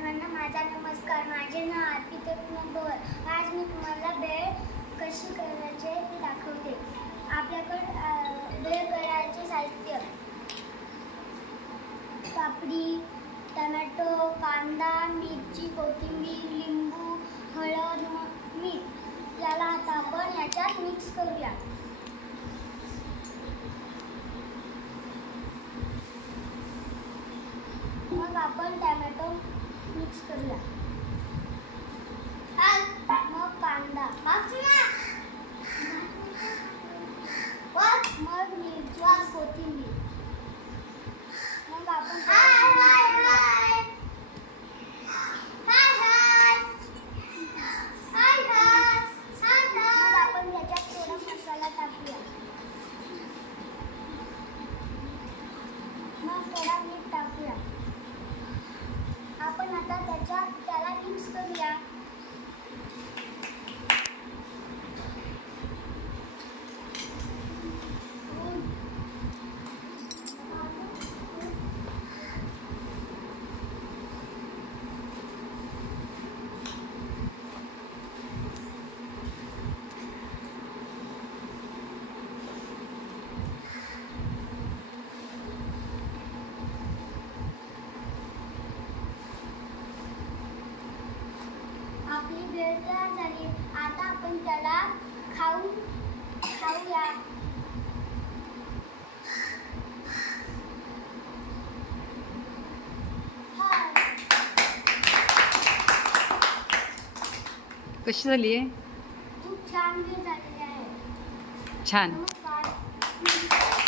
सर्वांना माझा नमस्कार. माझे नाव अर्पिता नंदोर. आज मी तुम्हाला भेळ कशी करायचे ते दाखवते. आपल्याकडे भेळ करायचे साहित्य: काकडी, टोमॅटो, कांदा, मिरची, कोथिंबीर, लिंबू, हळद, मीठ. याला आता आपण याच्यात मिक्स करूया. मग आपण टोमॅटो मिक्स करूया. मग कांदा, मग मिरची, कोथिंबीर. मग आपण याच्यात थोडा मसाला टाकूया. मग थोडा मीठ टाकूया. आपण आता त्याला मिक्स करूया. आपली भेळ तयार झाली. आता आपण त्याला खाऊया. कशी झाली आहे? खूप छान भेळ झालेली आहे. छान. नमस्कार.